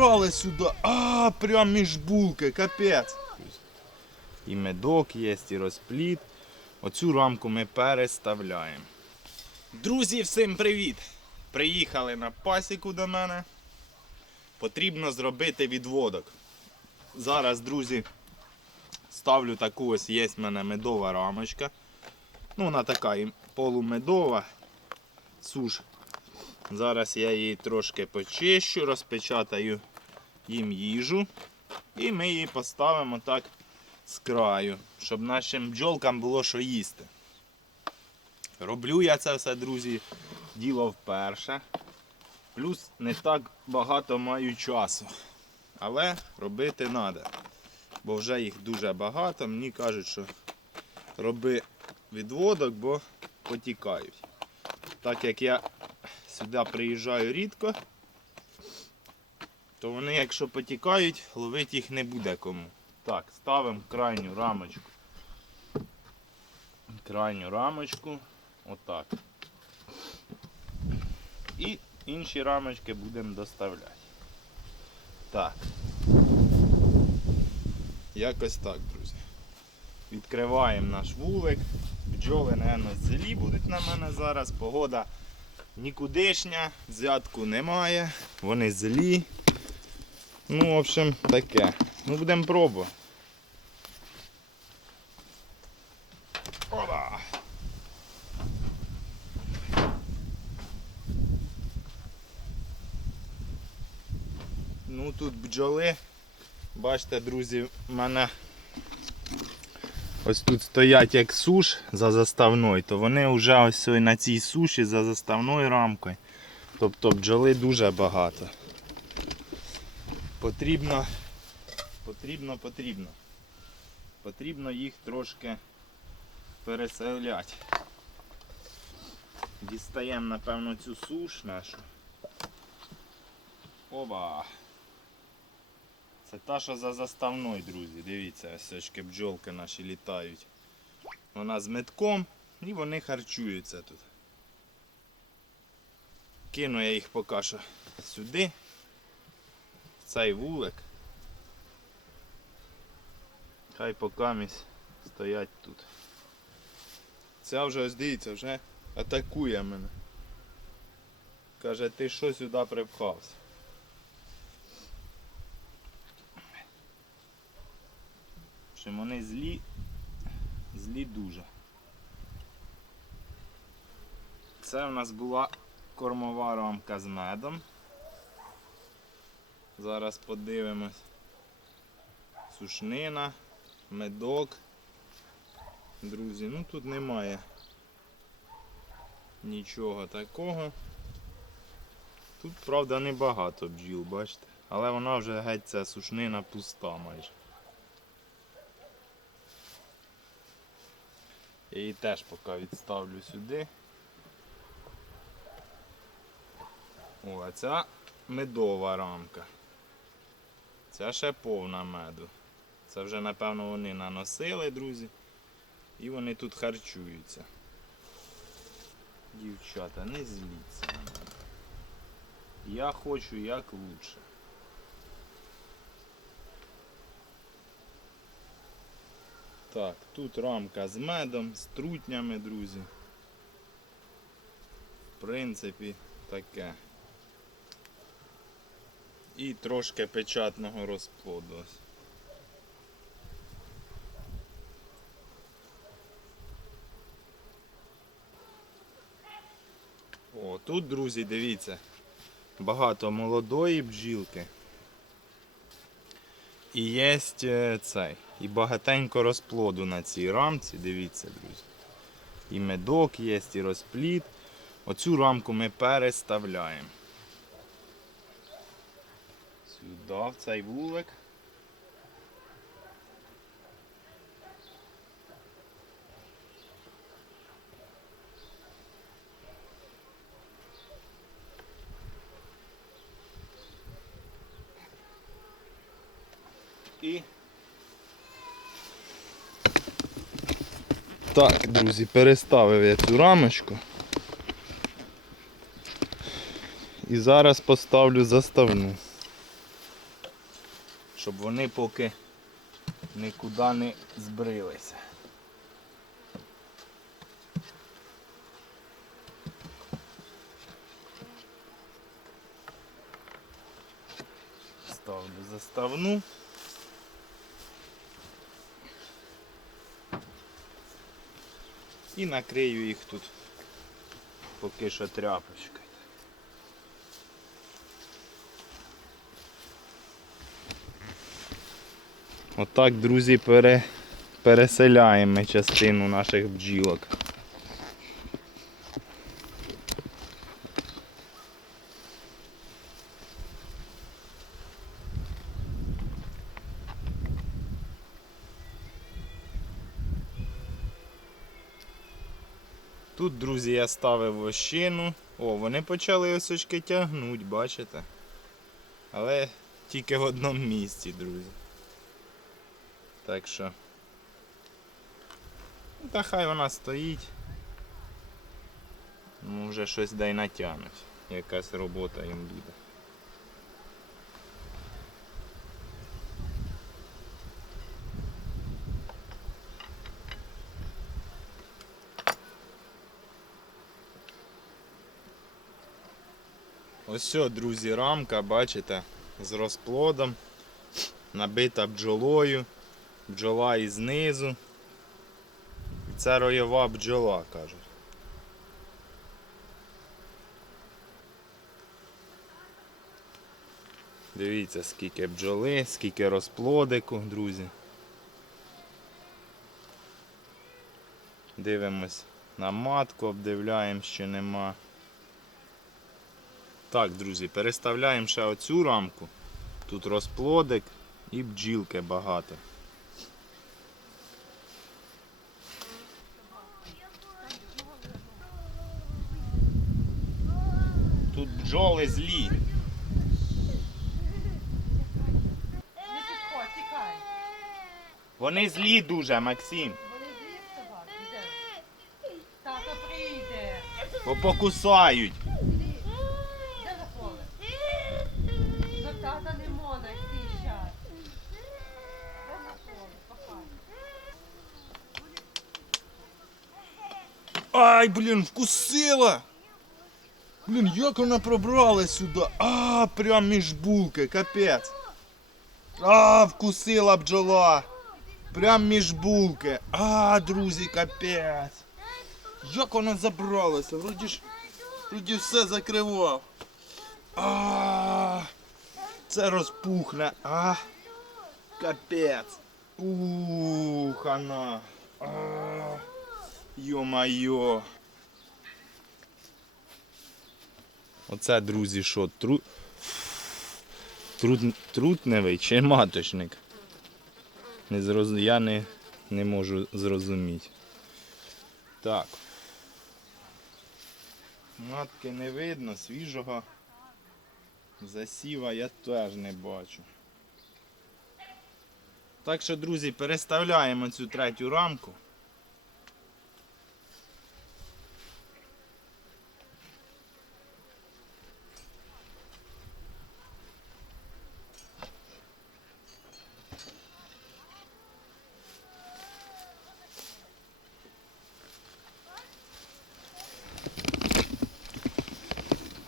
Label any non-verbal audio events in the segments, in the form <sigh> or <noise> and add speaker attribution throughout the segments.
Speaker 1: набрали сюди. А, прям між булки, капець. І медок є, і розпліт. Оцю рамку ми переставляємо. Друзі, всім привіт! Приїхали на пасіку до мене. Потрібно зробити відводок. Зараз, друзі, ставлю таку ось є в мене медова рамочка. Ну, вона така полумедова. Суш. Зараз я її трошки почищу, розпечатаю їм їжу. І ми її поставимо так з краю, щоб нашим бджолкам було що їсти. Роблю я це все, друзі, діло вперше. Плюс не так багато маю часу. Але робити треба. Бо вже їх дуже багато. Мені кажуть, що роби відводок, бо потікають. Так як я сюди приїжджаю рідко, то вони, якщо потікають, ловити їх не буде кому. Так, ставимо крайню рамочку. Крайню рамочку. Отак. І інші рамочки будемо доставляти. Так. Якось так, друзі. Відкриваємо наш вулик. Бджоли, напевно, злі будуть на мене зараз. Погода нікудишня, взятку немає, вони злі. Ну, в общем, таке. Ну, будемо пробувати. Опа! Ну тут бджоли. Бачите, друзі, в мене ось тут стоять як суш за заставною, то вони вже ось на цій суші за заставною рамкою. Тобто бджоли дуже багато. Потрібно, потрібно, потрібно. Потрібно їх трошки переселяти. Дістаємо, напевно, цю суш нашу. Оба! Це та, що за заставною, друзі. Дивіться, ось бджолки наші літають. Вона з метком і вони харчуються тут. Кину я їх поки що сюди, цей вулик. Хай покамість стоять тут. Ця вже ось дивіться, вже атакує мене. Каже, ти що сюди припхався? Що вони злі, злі дуже. Це в нас була кормова рамка з медом. Зараз подивимось. Сушнина, медок. Друзі, ну тут немає нічого такого. Тут, правда, небагато бджіл, бачите? Але вона вже геть ця сушнина пуста майже. Я її теж поки відставлю сюди. О, а ця медова рамка. Ця ще повна меду. Це вже, напевно, вони наносили, друзі. І вони тут харчуються. Дівчата, не зліться. Я хочу як лучше. Так, тут рамка з медом, з трутнями, друзі. В принципі, таке. І трошки печатного розплоду. О, тут, друзі, дивіться, багато молодої бджілки. І є е, цей. І багатенько розплоду на цій рамці, дивіться, друзі. І медок є, і розплід. Оцю рамку ми переставляємо. Сюди, в цей вулик. І Так, друзі, переставив я цю рамочку. І зараз поставлю заставну. Щоб вони поки нікуди не збрилися. Ставлю заставну. І накрию їх тут поки що тряпочкою. Отак, друзі, пере, переселяємо частину наших бджілок. Тут, друзі, я ставив вощину. О, вони почали осочки тягнуть, бачите? Але тільки в одному місці, друзі. Так що. ну, Та хай вона стоїть. Ну, вже щось дай натягнуть. Якась робота їм буде. Ось все, друзі, рамка, бачите, з розплодом, набита бджолою, бджола і знизу. І Це роєва бджола, кажуть. Дивіться, скільки бджоли, скільки розплодику, друзі. Дивимось на матку, обдивляємо, що нема. Так, друзі, переставляємо ще оцю рамку. Тут розплодик і бджілки багато. Тут бджоли злі. Вони злі дуже, Максим.
Speaker 2: Вони з'їсть собак, іде. Тато прийде.
Speaker 1: Покусають.
Speaker 2: Де за поле? Тата не можна йти.
Speaker 1: Ай, блін, вкусила! Блін, як вона пробралась сюди? А, прям між булки, капець. А, вкусила бджола. Прям між булки. А, друзі, капець. Як вона забралася? Вроді ж, вроді все закривав. А, це розпухне. А, капець. Ух, она. А, Оце, друзі, що, тру... Трут... трутневий чи маточник? Не зроз... Я не, не можу зрозуміти. Так. Матки не видно, свіжого засіва я теж не бачу. Так що, друзі, переставляємо цю третю рамку.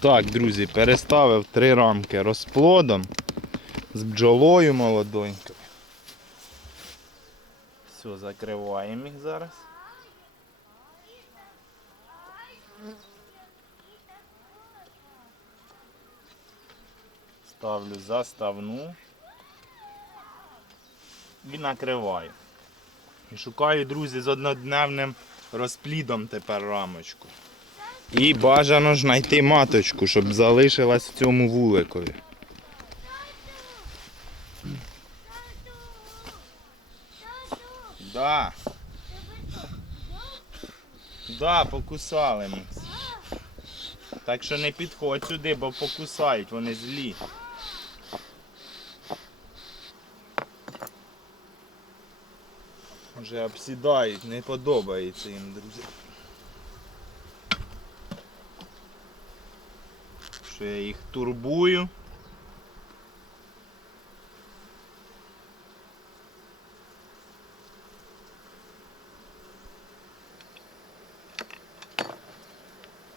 Speaker 1: Так, друзі, переставив три рамки розплодом з бджолою молодонькою. Все, закриваємо їх зараз. Ставлю заставну і накриваю. І шукаю, друзі, з однодневним розплідом тепер рамочку. І бажано ж знайти маточку, щоб залишилась в цьому вуликові. Да. Да, покусали ми. Так що не підходь сюди, бо покусають, вони злі. Вже обсідають, не подобається їм, друзі. що я їх турбую.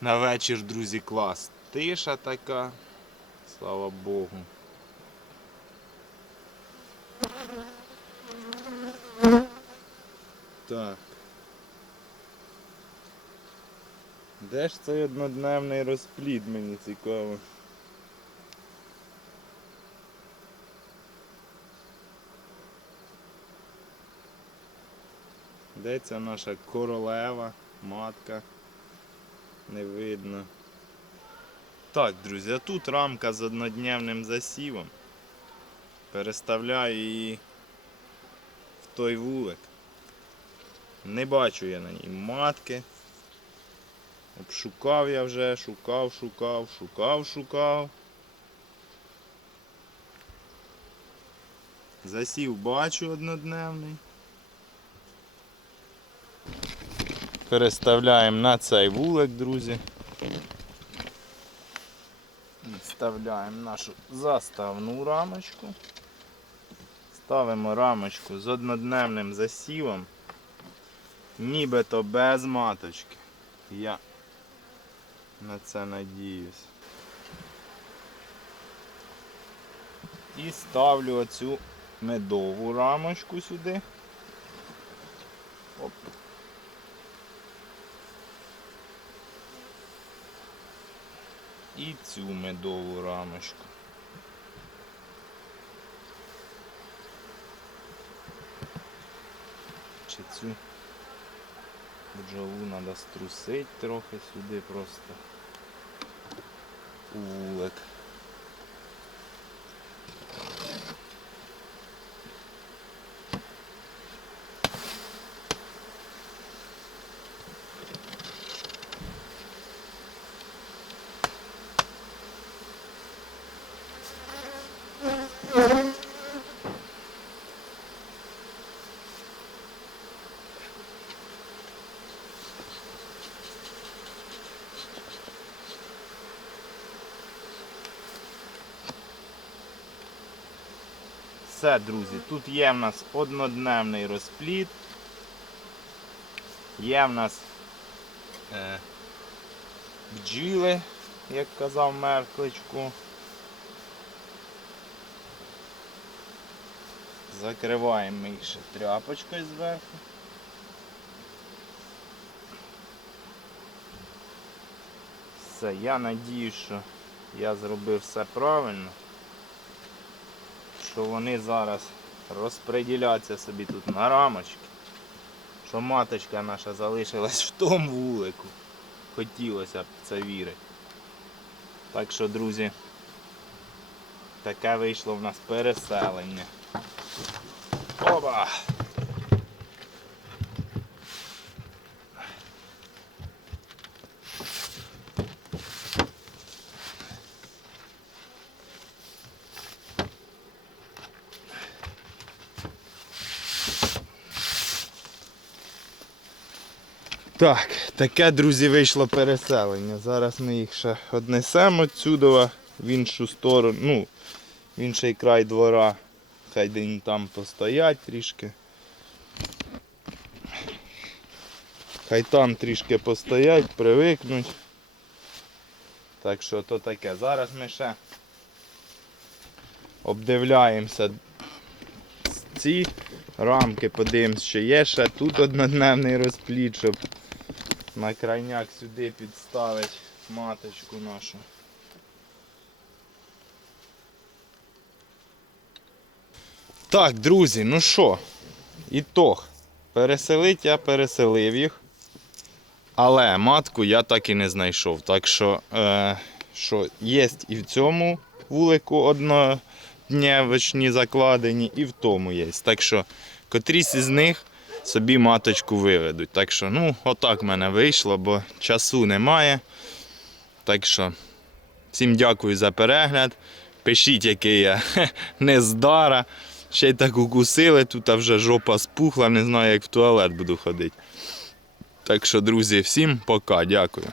Speaker 1: На вечір, друзі, клас. Тиша така, слава Богу. Так. Де ж цей однодневний розплід, мені цікаво. Де ця наша королева, матка? Не видно. Так, друзі, а тут рамка з однодневним засівом. Переставляю її в той вулик. Не бачу я на ній матки. Обшукав я вже, шукав, шукав, шукав, шукав. Засів бачу однодневний. Переставляємо на цей вулик, друзі. Вставляємо нашу заставну рамочку. Ставимо рамочку з однодневним засівом. Нібито без маточки. Я на це надіюсь. І ставлю оцю медову рамочку сюди. Оп. І цю медову рамочку. Чи цю бджолу треба струсити трохи сюди просто у Все, друзі, тут є в нас однодневний розплід. Є в нас е, бджіли, як казав мер кличку. Закриваємо ми ще тряпочкою зверху. Все, я надію, що я зробив все правильно що вони зараз розподіляться собі тут на рамочки. Що маточка наша залишилась в тому вулику. Хотілося б це вірити. Так що, друзі, таке вийшло в нас переселення. Оба! Так, таке, друзі, вийшло переселення. Зараз ми їх ще однесемо отсюди в іншу сторону, ну, в інший край двора. Хай день там постоять трішки. Хай там трішки постоять, привикнуть. Так що то таке. Зараз ми ще обдивляємося ці рамки, подивимось, що є ще тут однодневний розплід, щоб на крайняк сюди підставити маточку нашу. Так, друзі, ну що, ітог. Переселить я переселив їх. Але матку я так і не знайшов. Так що, е, що є і в цьому вулику однодневочні закладені, і в тому є. Так що котрісь із них собі маточку виведуть. Так що, ну, отак в мене вийшло, бо часу немає. Так що, всім дякую за перегляд. Пишіть, який я <laughs> не здара. Ще й так укусили, тут а вже жопа спухла, не знаю, як в туалет буду ходити. Так що, друзі, всім пока, дякую.